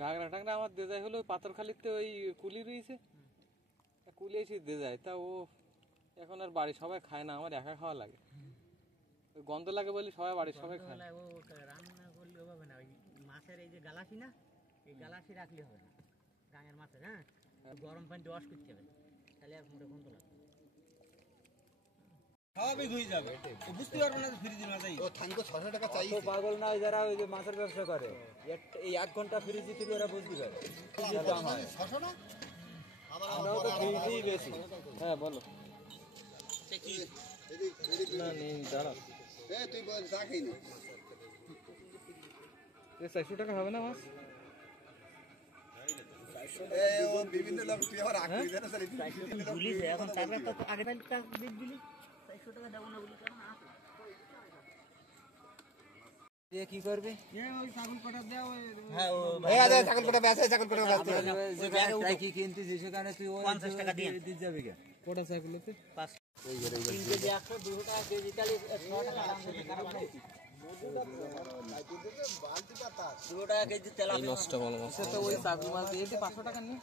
ঘাগরা টাগরা আমার দে যায় হলো পাথরখালিতে ওই কুলি রয়েছে, কুলি এসে দে যায়। তা ও এখন আর বাড়ির সবাই খায় না, আমার একা খাওয়া লাগে। গন্ধ লাগে বলে সবাই বাড়ির সবাই খায়। ও রান্না করলে হবে না, ওই মাছের এই যে গালাসি না, এই গালাসি রাখলে হবে না গাঙের মাছের। হ্যাঁ, গরম পানিতে ওয়াশ করতে হবে, তাহলে আর মোটে গন্ধ লাগবে। সবই ধুই যাবে, বুঝতে পারবো না ফ্রিজের মাঝে। ও থানকো 600 টাকা চাই। তো পাগল না যারা ওই যে মাছের ব্যবসা করে, এই 1 ঘন্টা ফ্রিজে থেকে ওরা বুঝতে পারে। 600 না? আমরাও তো ফ্রিজেই বেশি। হ্যাঁ বলো। না নেই, দাঁড়া। তুই বল চা খাই না। 400 টাকা হবে না মাছ? ও বিভিন্ন লোক তুই আবার আগ করে দেনা চলে। ভুলিস এখন টাকা তো আগে তাহলে টাকা দিয়ে দিলি, 400 টাকা দেবো না বলি কেন? দিয়ে কি করবে? ওই ছাগল কটা দেওয়া। হ্যাঁ, ও আরে ছাগল কোটা বেচে, ছাগল কোটা বেচে। তাই কি কিনতেছিস সেখানে তুই 50 টাকা দিয়ে যাবে কেন? কোটা সাইকেলেতে 5 3 কেজি 100 200 টাকা কেজি, তাহলে 100 টাকা দাম বেশি খারাপ নাই। 200 টাকা কেজি তেলাপিয়া নষ্ট ভালো মাছ। তো ওই চাকু মাছ দিয়ে 500 টাকা নিয়ে